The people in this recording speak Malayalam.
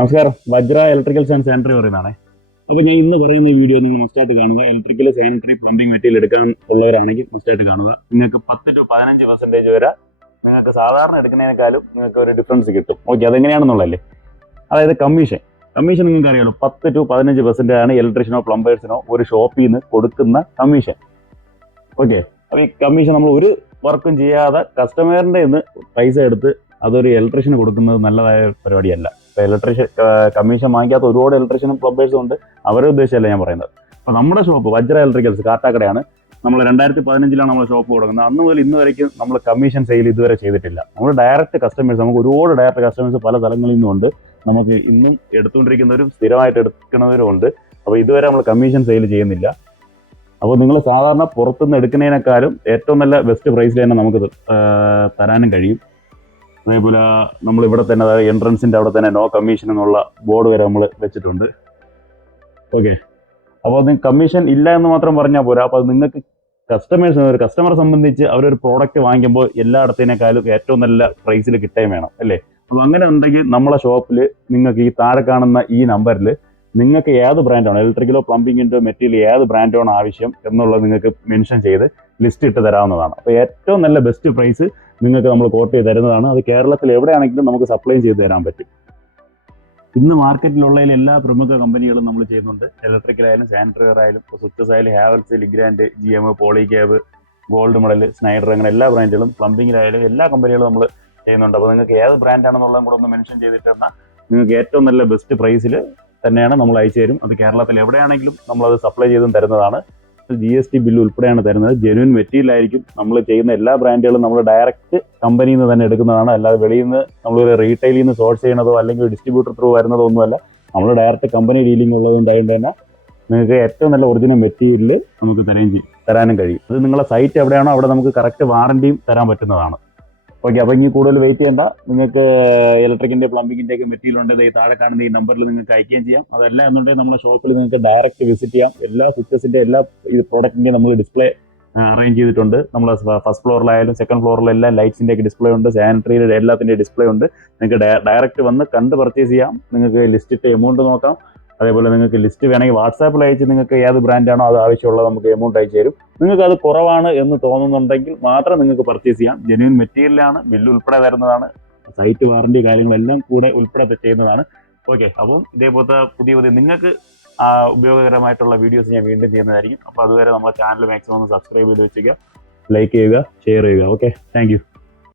നമസ്കാരം, വജ്ര ഇലക്ട്രിക്കൽസ് ആൻഡ് സാനിറ്ററി പറയുന്നതാണേ. അപ്പോൾ ഞാൻ ഇന്ന് പറയുന്ന ഈ വീഡിയോ നിങ്ങൾ മസ്റ്റായിട്ട് കാണുക. ഇലക്ട്രിക്കൽ, സാനിറ്ററി, പ്ലംബിംഗ് മെറ്റീരിയൽ എടുക്കാൻ ഉള്ളവരാണെങ്കിൽ മസ്റ്റായിട്ട് കാണുക. നിങ്ങൾക്ക് 10 to 15% വരെ നിങ്ങൾക്ക് സാധാരണ എടുക്കുന്നതിനേക്കാളും നിങ്ങൾക്ക് ഒരു ഡിഫറൻസ് കിട്ടും. ഓക്കെ, അതെങ്ങനെയാണെന്നുള്ളതല്ലേ. അതായത് കമ്മീഷൻ നിങ്ങൾക്ക് അറിയാലോ, 10 to 15% ആണ് ഇലക്ട്രീഷ്യനോ പ്ലംബേഴ്സിനോ ഒരു ഷോപ്പിൽ നിന്ന് കൊടുക്കുന്ന കമ്മീഷൻ. ഓക്കെ, അപ്പോൾ ഈ കമ്മീഷൻ നമ്മൾ ഒരു വർക്കും ചെയ്യാതെ കസ്റ്റമറിൻ്റെ നിന്ന് പൈസ എടുത്ത് അതൊരു ഇലക്ട്രീഷ്യന് കൊടുക്കുന്നത് നല്ലതായ പരിപാടിയല്ല. ഇലക്ട്രീഷ്യൻ കമ്മീഷൻ വാങ്ങിക്കാത്ത ഒരുപാട് ഇലക്ട്രീഷ്യനും പ്ലംബേഴ്സും ഉണ്ട്. അവരെ ഉദ്ദേശമല്ല ഞാൻ പറയുന്നത്. അപ്പോൾ നമ്മുടെ ഷോപ്പ് വജ്ര ഇലക്ട്രിക്കൽസ് കാട്ടാക്കടയാണ്. നമ്മൾ 2015 നമ്മൾ ഷോപ്പ് തുടങ്ങുന്നത്. അന്ന് മുതൽ ഇന്ന് വരയ്ക്കും നമ്മൾ കമ്മീഷൻ സെയിൽ ഇതുവരെ ചെയ്തിട്ടില്ല. നമ്മൾ ഡയറക്റ്റ് കസ്റ്റമേഴ്സ്, നമുക്ക് ഒരുപാട് ഡയറക്റ്റ് കസ്റ്റമേഴ്സ് പല സ്ഥലങ്ങളിൽ നിന്നുണ്ട്. നമുക്ക് ഇന്നും എടുത്തുകൊണ്ടിരിക്കുന്നവരും സ്ഥിരമായിട്ട് എടുക്കുന്നവരും ഉണ്ട്. അപ്പോൾ ഇതുവരെ നമ്മൾ കമ്മീഷൻ സെയിൽ ചെയ്യുന്നില്ല. അപ്പോൾ നിങ്ങൾ സാധാരണ പുറത്തുനിന്ന് എടുക്കുന്നതിനേക്കാളും ഏറ്റവും നല്ല ബെസ്റ്റ് പ്രൈസിൽ തന്നെ നമുക്ക് തരാനും കഴിയും. അതേപോലെ നമ്മൾ ഇവിടെ തന്നെ, അതായത് എൻട്രൻസിൻ്റെ അവിടെ തന്നെ നോ കമ്മീഷൻ എന്നുള്ള ബോർഡ് വരെ നമ്മൾ വെച്ചിട്ടുണ്ട്. ഓക്കെ, അപ്പോൾ നിങ്ങൾക്ക് കമ്മീഷൻ ഇല്ല എന്ന് മാത്രം പറഞ്ഞാൽ പോരാ. അപ്പോൾ നിങ്ങൾക്ക് ഒരു കസ്റ്റമറെ സംബന്ധിച്ച് അവരൊരു പ്രോഡക്റ്റ് വാങ്ങിക്കുമ്പോൾ എല്ലായിടത്തേനേക്കാളും ഏറ്റവും നല്ല പ്രൈസിൽ കിട്ടുകയും വേണം അല്ലേ. അപ്പോൾ അങ്ങനെ ഉണ്ടെങ്കിൽ നമ്മളെ ഷോപ്പിൽ നിങ്ങൾക്ക് ഈ താഴെ കാണുന്ന ഈ നമ്പറിൽ നിങ്ങൾക്ക് ഏത് ബ്രാൻഡാണ്, ഇലക്ട്രിക്കലോ പ്ലംബിങ്ങിൻ്റെ മെറ്റീരിയൽ ഏത് ബ്രാൻഡാണ് ആവശ്യം എന്നുള്ളത് നിങ്ങൾക്ക് മെൻഷൻ ചെയ്ത് ലിസ്റ്റ് ഇട്ട് തരാവുന്നതാണ്. അപ്പോൾ ഏറ്റവും നല്ല ബെസ്റ്റ് പ്രൈസ് നിങ്ങൾക്ക് നമ്മൾ കോട്ട് ചെയ്ത് തരുന്നതാണ്. അത് കേരളത്തിൽ എവിടെയാണെങ്കിലും നമുക്ക് സപ്ലൈ ചെയ്ത് തരാൻ പറ്റും. ഇന്ന് മാർക്കറ്റിലുള്ളതിൽ എല്ലാ പ്രമുഖ കമ്പനികളും നമ്മൾ ചെയ്യുന്നുണ്ട്. ഇലക്ട്രിക്കലായാലും സാനിറ്ററി ആയാലും സ്വിച്ചസ് ആയാലും Havells, Legrand, GM, Polycab, Gold Medal, Schneider, അങ്ങനെ എല്ലാ ബ്രാൻഡുകളും പ്ലംബിങ്ങിലായാലും എല്ലാ കമ്പനികളും നമ്മൾ ചെയ്യുന്നുണ്ട്. അപ്പോൾ നിങ്ങൾക്ക് ഏത് ബ്രാൻഡാണെന്നുള്ളതും കൂടെ ഒന്ന് മെൻഷൻ ചെയ്തിട്ടുണ്ടെന്നാൽ നിങ്ങൾക്ക് ഏറ്റവും നല്ല ബെസ്റ്റ് പ്രൈസിൽ തന്നെയാണ് നമ്മൾ അയച്ചു തരും. അത് കേരളത്തിൽ എവിടെയാണെങ്കിലും നമ്മളത് സപ്ലൈ ചെയ്തും തരുന്നതാണ്. GST ബില്ല് ഉൾപ്പെടെയാണ് തരുന്നത്. ജെന്യൂൻ മെറ്റീരിയൽ ആയിരിക്കും. നമ്മൾ ചെയ്യുന്ന എല്ലാ ബ്രാൻഡുകളും നമ്മൾ ഡയറക്റ്റ് കമ്പനിയിൽ നിന്ന് തന്നെ എടുക്കുന്നതാണ്. അല്ലാതെ വെളിയിൽ നിന്ന് നമ്മളൊരു റീറ്റെയിലിൽ നിന്ന് സോഴ്സ് ചെയ്യണതോ അല്ലെങ്കിൽ ഡിസ്ട്രിബ്യൂട്ടർ ത്രൂ വരുന്നതോ ഒന്നുമല്ല. നമ്മൾ ഡയറക്റ്റ് കമ്പനി ഡീലിംഗ് ഉള്ളതുകൊണ്ടായതുകൊണ്ട് തന്നെ നിങ്ങൾക്ക് ഏറ്റവും നല്ല ഒറിജിനൽ മെറ്റീരിയൽ നമുക്ക് തരാനും കഴിയും. അത് നിങ്ങളുടെ സൈറ്റ് എവിടെയാണോ അവിടെ നമുക്ക് കറക്റ്റ് വാറണ്ടിയും തരാൻ പറ്റുന്നതാണ്. ഓക്കെ, അപ്പോൾ ഇനി കൂടുതൽ വെയിറ്റ് ചെയ്യേണ്ട. നിങ്ങൾക്ക് ഇലക്ട്രിക്കിൻ്റെ പ്ലംബിങ്ങിൻ്റെ ഒക്കെ മെറ്റീരിയൽ ഉണ്ടെങ്കിൽ ഈ താഴെ കാണുന്ന ഈ നമ്പറിൽ നിങ്ങൾക്ക് അയക്കുകയും ചെയ്യാം. അതല്ല എന്നുണ്ടെങ്കിൽ നമ്മുടെ ഷോപ്പിൽ നിങ്ങൾക്ക് ഡയറക്റ്റ് വിസിറ്റ് ചെയ്യാം. എല്ലാ സ്വിച്ചസിൻ്റെ എല്ലാ ഈ പ്രോഡക്റ്റിൻ്റെ നമ്മൾ ഡിസ്പ്ലേ അറേഞ്ച് ചെയ്തിട്ടുണ്ട്. നമ്മൾ ഫസ്റ്റ് ഫ്ലോറിലായാലും സെക്കൻഡ് ഫ്ലോറിലും എല്ലാ ലൈറ്റ്സിൻ്റെ ഒക്കെ ഡിസ്പ്ലേ ഉണ്ട്. സാനിറ്ററിയുടെ എല്ലാത്തിൻ്റെ ഡിസ്പ്ലേ ഉണ്ട്. നിങ്ങൾക്ക് ഡയറക്റ്റ് വന്ന് കണ്ട് പർച്ചേസ് ചെയ്യാം. നിങ്ങൾക്ക് ലിസ്റ്റ് ഇട്ട് എമൗണ്ട് നോക്കാം. അതേപോലെ നിങ്ങൾക്ക് ലിസ്റ്റ് വേണമെങ്കിൽ വാട്സാപ്പിൽ അയച്ച് നിങ്ങൾക്ക് ഏത് ബ്രാൻഡാണോ അത് ആവശ്യമുള്ളത് നമുക്ക് എമൗണ്ട് അയച്ചു തരും. നിങ്ങൾക്ക് അത് കുറവാണ് എന്ന് തോന്നുന്നുണ്ടെങ്കിൽ മാത്രം നിങ്ങൾക്ക് പർച്ചേസ് ചെയ്യാം. ജെന്യൂൻ മെറ്റീരിയലാണ്, ബില്ല് ഉൾപ്പെടെ തരുന്നതാണ്, സൈറ്റ് വാറണ്ടി കാര്യങ്ങളെല്ലാം കൂടെ ഉൾപ്പെടെ ചെയ്യുന്നതാണ്. ഓക്കെ, അപ്പം ഇതേപോലത്തെ പുതിയ നിങ്ങൾക്ക് ഉപയോഗകരമായിട്ടുള്ള വീഡിയോസ് ഞാൻ വീണ്ടും ചെയ്യുന്നതായിരിക്കും. അപ്പോൾ അതുവരെ നമ്മുടെ ചാനൽ മാക്സിമം ഒന്ന് സബ്സ്ക്രൈബ് ചെയ്ത് വെച്ചേക്കുക, ലൈക്ക് ചെയ്യുക, ഷെയർ ചെയ്യുക. Okay, thank you.